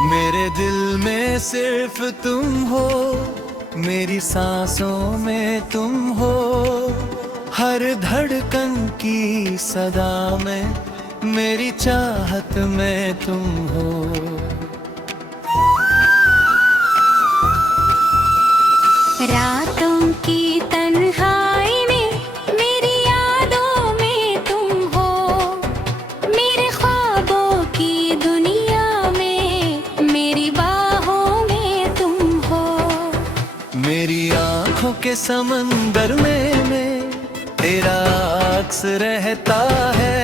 मेरे दिल में सिर्फ तुम हो, मेरी सांसों में तुम हो, हर धड़कन की सदा में, मेरी चाहत में तुम हो। रातों की तन्हाई में मेरी यादों में तुम हो, मेरे ख्वाबों की दुनिया में मेरी बाहों में तुम हो। मेरी आँखों के समंदर में तेरा अक्स रहता है,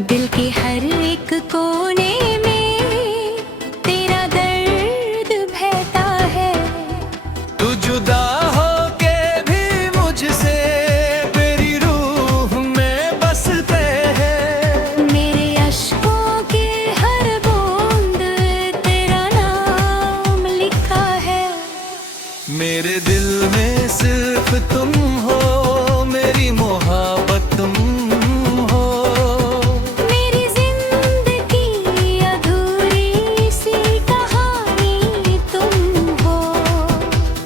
दिल के हर एक कोने में तेरा दर्द बहता है। तू जुदा हो के भी मुझसे मेरी रूह में बसते हैं, मेरे अश्कों के हर बूंद तेरा नाम लिखा है। मेरे दिल में सिर्फ तुम हो, मेरी मोहब्बत तुम हो। मेरी जिंदगी अधूरी सी कहानी तुम हो,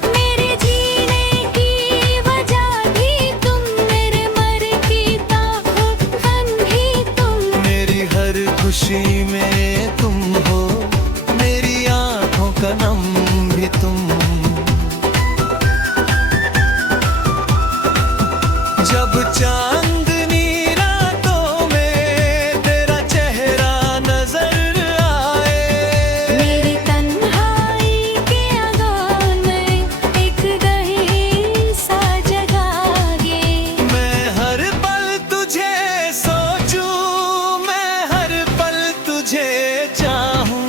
मेरे जीने की वजह भी तुम, मेरे मर की ताकत भी तुम। मेरी हर खुशी में तुम हो, मेरी आँखों का नम भी तुम। जब चांदनी रातों में तेरा चेहरा नजर आए, मेरी तन्हाई के आंगन में एक गहीर सा जगाए। मैं हर पल तुझे सोचूं, मैं हर पल तुझे चाहूं,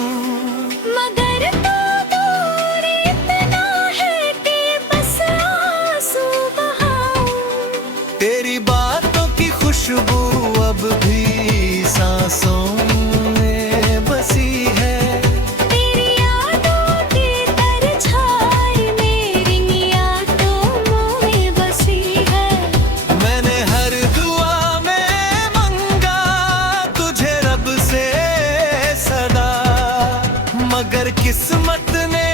मगर तू दूर इतना है कि बस आंसू बहाऊं। तेरी बातों की खुशबू अब भी सांसों में बसी है। तेरी यादों की परछाई मेरी यादों में बसी है। मैंने हर दुआ में मंगा तुझे रब से सदा, मगर किस्मत ने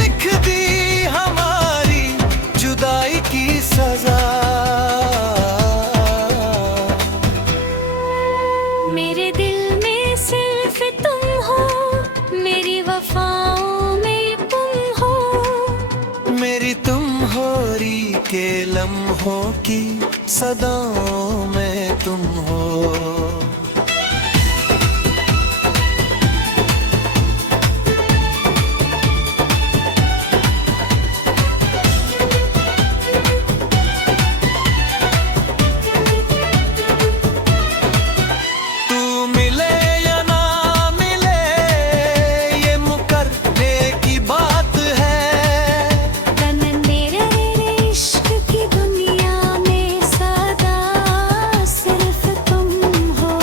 लिख दी हमारी जुदाई की सजा। मेरे दिल में सिर्फ तुम हो, मेरी वफाओं में तुम हो। मेरी तुम होरी के लम्हों की सदाओं में तुम हो। तू मिले या ना मिले ये मुकर्रे की बात है, तन मेरे इश्क की दुनिया में सदा सिर्फ तुम हो।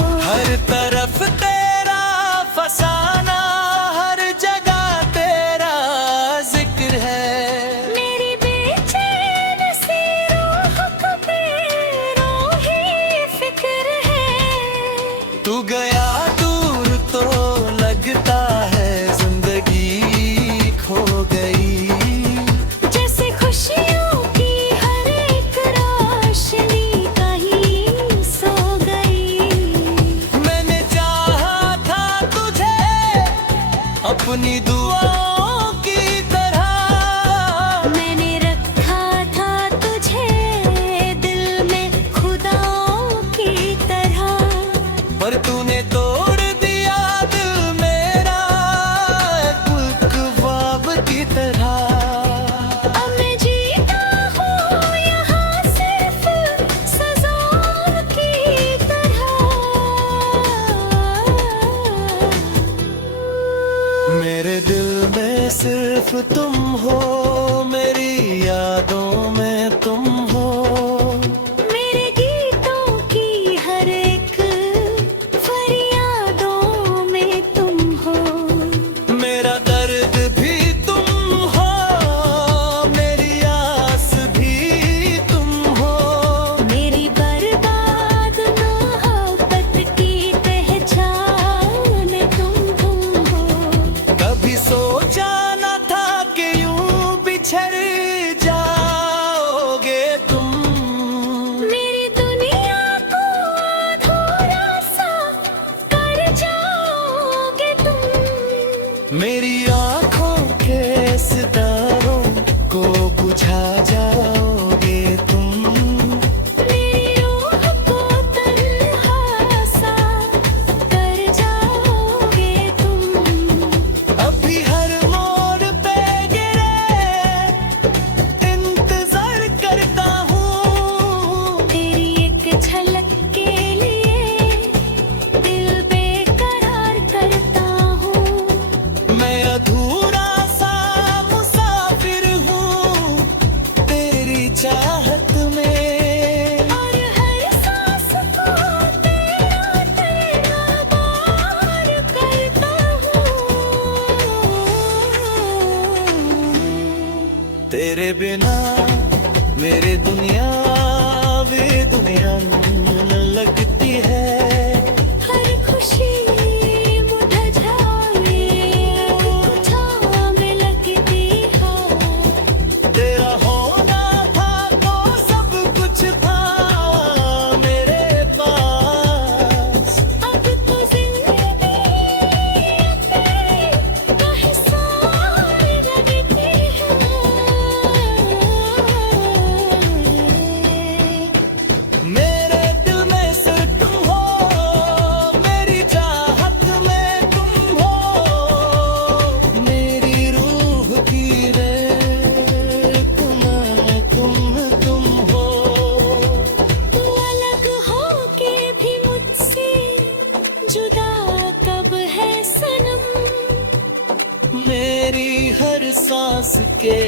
सांस के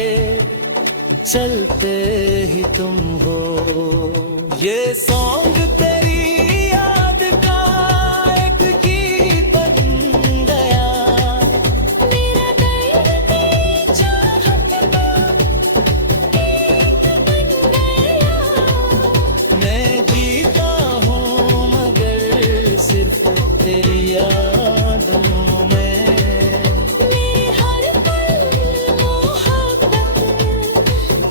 चलते ही तुम हो। ये सॉन्ग तेरी याद का एक गीत बन गया। मेरा दर्द तेरी चाहत का गीत बन गया। मैं जीता हूँ मगर सिर्फ तेरी यादों में। मेरे हर पल मोहब्बत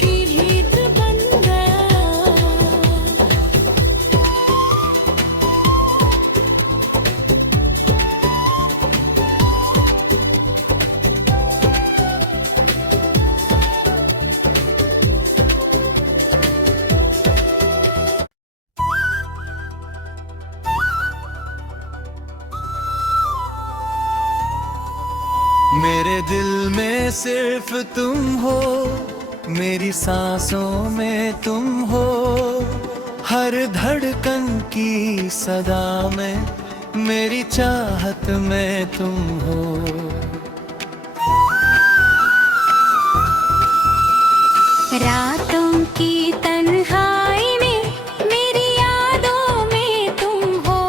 की गीत बन गया। मेरे दिल में सिर्फ तुम हो, मेरी सांसों में तुम हो, हर धड़कन की सदा में, मेरी चाहत में तुम हो। रातों की तन्हाई में मेरी यादों में तुम हो।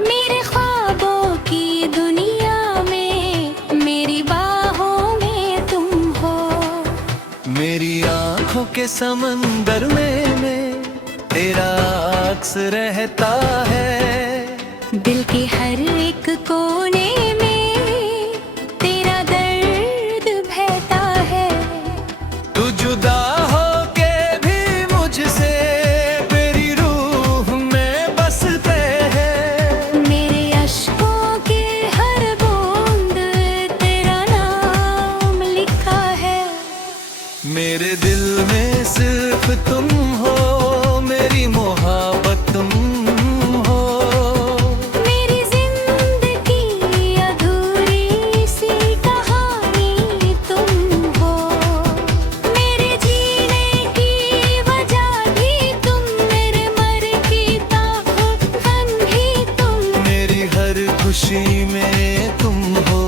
मेरे ख्वाबों की दुनिया में मेरी बाहों में तुम हो। मेरी आंखों के समंदर में तेरा अक्स रहता है। दिल के हर एक कोने में तेरा दर्द बहता है। तू जुदा हो के भी मुझसे मेरी रूह में बसते हैं। मेरे अश्कों के हर बूंद तेरा नाम लिखा है। मेरे दिल में सिर्फ तुम हो, मेरी मोहब्बत तुम हो। मेरी जिंदगी अधूरी सी कहानी तुम हो। मेरे जीने की वजह भी तुम, मेरे मर की ताकत भी तुम। मेरी हर खुशी में तुम हो,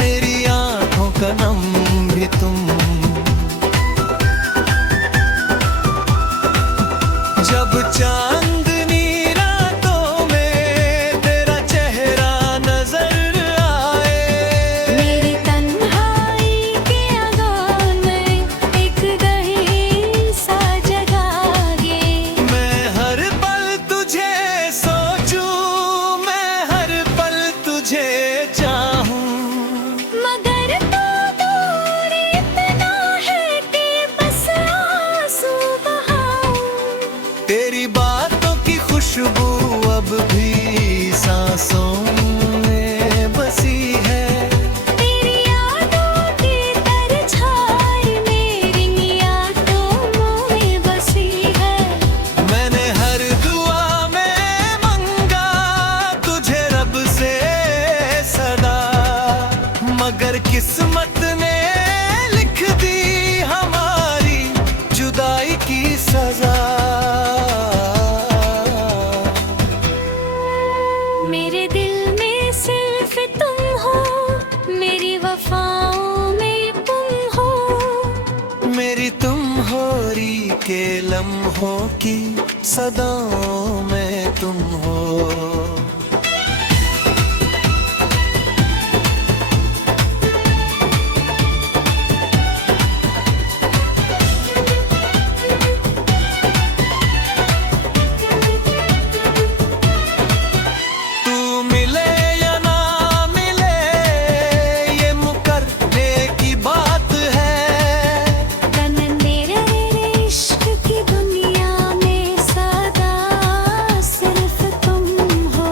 मेरी आंखों का नम भी तुम। जब चांदनी रातों में तेरा चेहरा नजर आए। मेरी तन्हाई के आंगन में एक गहीर सा जगाए। मैं हर पल तुझे सोचूं, मैं हर पल तुझे चाहूं। मगर तू दूर इतना है कि बस आंसू बहाऊं। तेरी बातों की खुशबू अब भी सांसों में बसी है। तेरी यादों की परछाई मेरी यादों में बसी है। मैंने हर दुआ में मंगा तुझे रब से सदा, मगर किस्मत ने लिख दी हमारी जुदाई की सजा। मेरे दिल में सिर्फ तुम हो, मेरी वफाओं में तुम हो। मेरी तुम होरी के लम्हों की सदाओं में तुम हो। तू मिले या ना मिले ये मुकर्रे की बात है। तन मेरे इश्क की दुनिया में सदा सिर्फ तुम हो।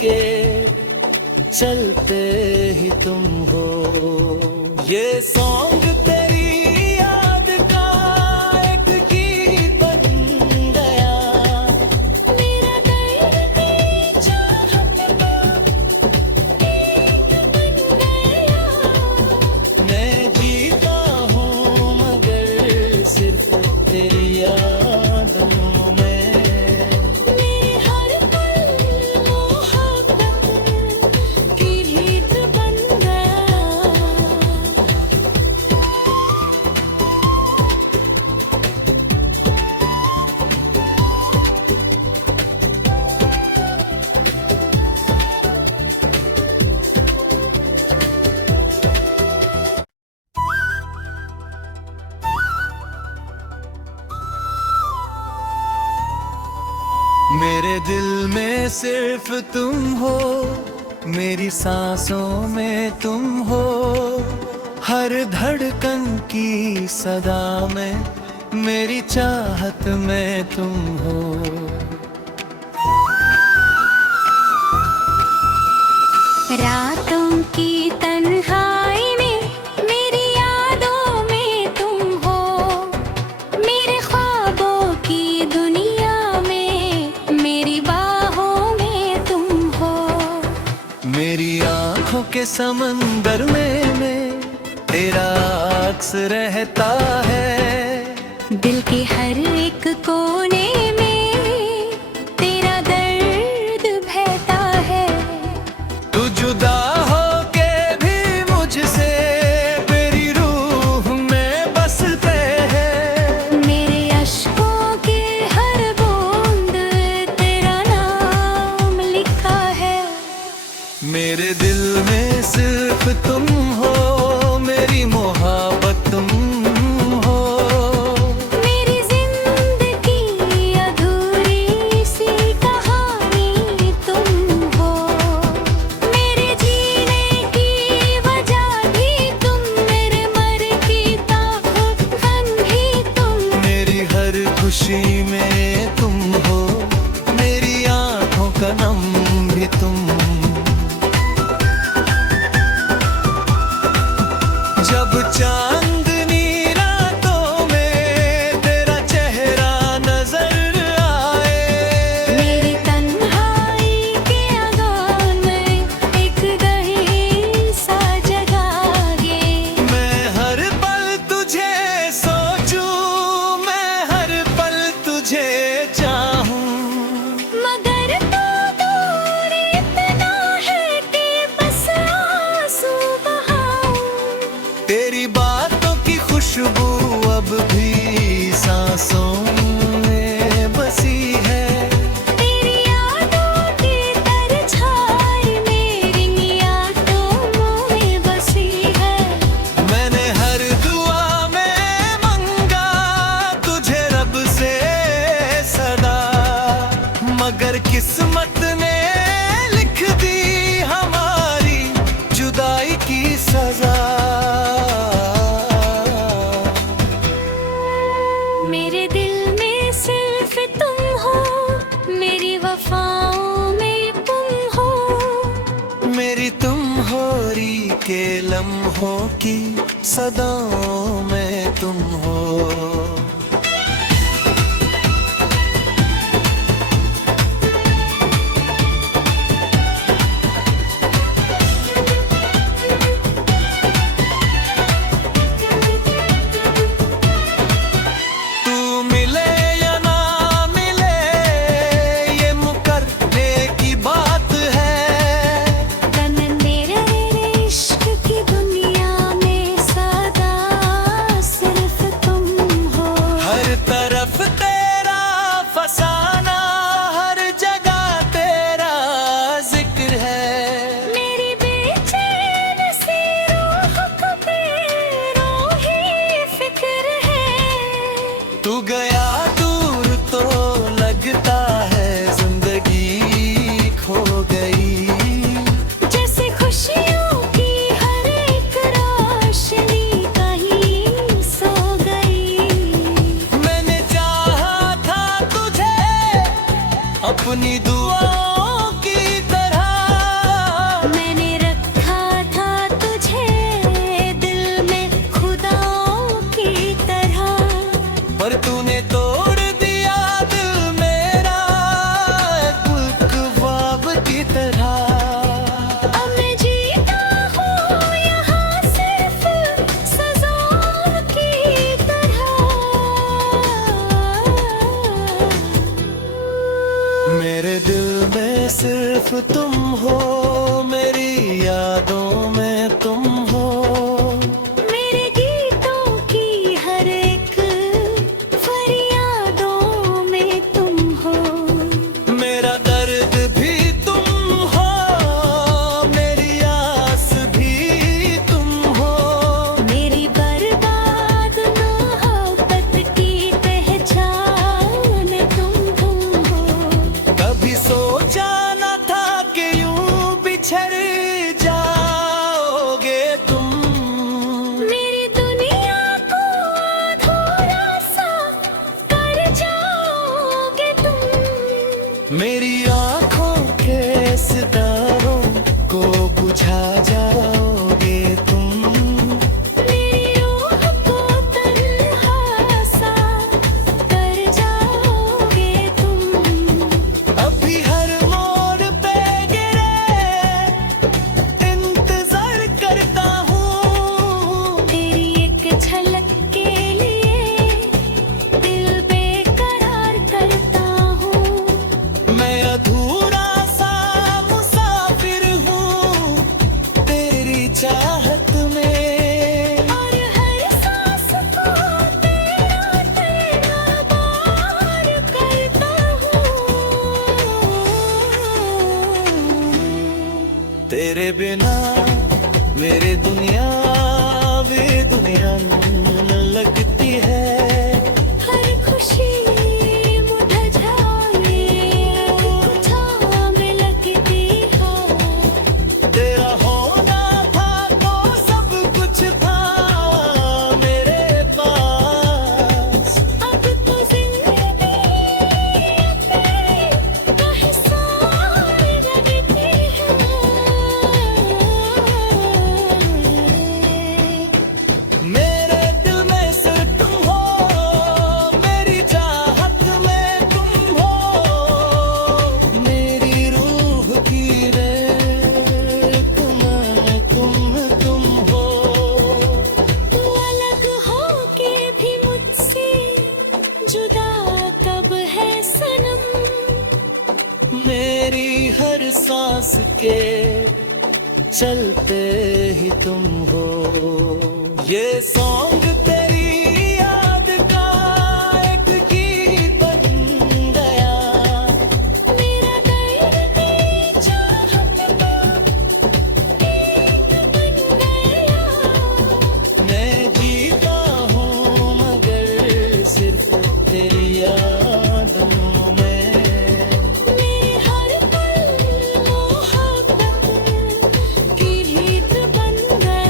के चलते ही तुम हो। ये सॉन्ग तेरी याद का एक गीत बन गया। मेरा दर्द तेरी चाहत का गीत बन गया। मैं जीता हूँ मगर सिर्फ तेरी यादों में। मेरे हर पल मोहब्बत की गीत बन गया। मेरे दिल में सिर्फ तुम हो, मेरी सांसों में तुम हो, हर धड़कन की सदा में, मेरी चाहत में तुम हो। रातों की तन्हाई में मेरी यादों में तुम हो। मेरे ख्वाबों की दुनिया में मेरी बाहों में तुम हो। मेरी आंखों के समंदर में तेरा अक्स रहता है। दिल के हर एक कोने में तेरा दर्द बहता है। तू जुदा हो के भी मुझसे मेरी रूह में बसते हैं। मेरे अश्कों के हर बूंद तेरा नाम लिखा है। मेरे दिल में सिर्फ तुम हो, मेरी मोहब्बत तुम हो। मेरी जिंदगी अधूरी सी कहानी तुम हो। मेरे जीने की वजह भी तुम, मेरे मर की ताकत भी तुम। मेरी हर खुशी में तुम हो, मेरी आंखों का नम भी तुम। जब चांदनी रातों में तेरा चेहरा नजर आए। मेरी तन्हाई के आंगन में एक गहीर सा जगाए। मैं हर पल तुझे सोचूं, मैं हर पल तुझे चाहूं। मगर तू दूर इतना है कि बस आंसू बहाऊं। तेरी बातों की खुशबू अब भी सांसों में बसी है। तेरी यादों की परछाई मेरी यादों में बसी है। मैंने हर दुआ में मंगा तुझे रब से सदा, मगर किस्मत ने लिख दी हमारी जुदाई की सजा। मेरे दिल में सिर्फ तुम हो, मेरी वफाओं में तुम हो। मेरी तुम होरी के लम्हों की सदाओं में तुम हो। तू मिले या ना मिले ये मुकर्रे की बात है। तन मेरे इश्क की दुनिया में सदा सिर्फ तुम हो। के चलते ही तुम हो। ये सॉन्ग तेरी याद का एक गीत बन गया। मेरा दर्द तेरी चाहत का गीत बन गया। मैं जीता हूँ मगर सिर्फ तेरी यादों में। मेरे हर पल मोहब्बत की रीत बन गया।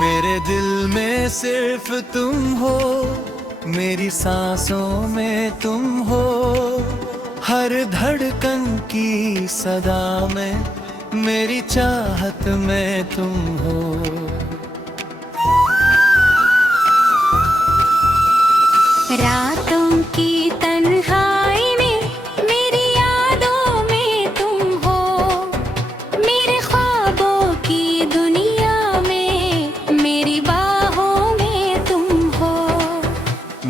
मेरे दिल में सिर्फ तुम हो, मेरी सांसों में तुम हो, हर धड़कन की सदा में, मेरी चाहत में तुम हो। रातों की तन्हाई में मेरी यादों में तुम हो। मेरे ख्वाबों की दुनिया में मेरी बाहों में तुम हो।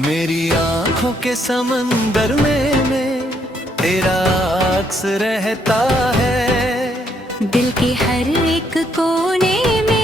मेरी आंखों के समंदर में तेरा अक्स रहता है। दिल के हर एक कोने में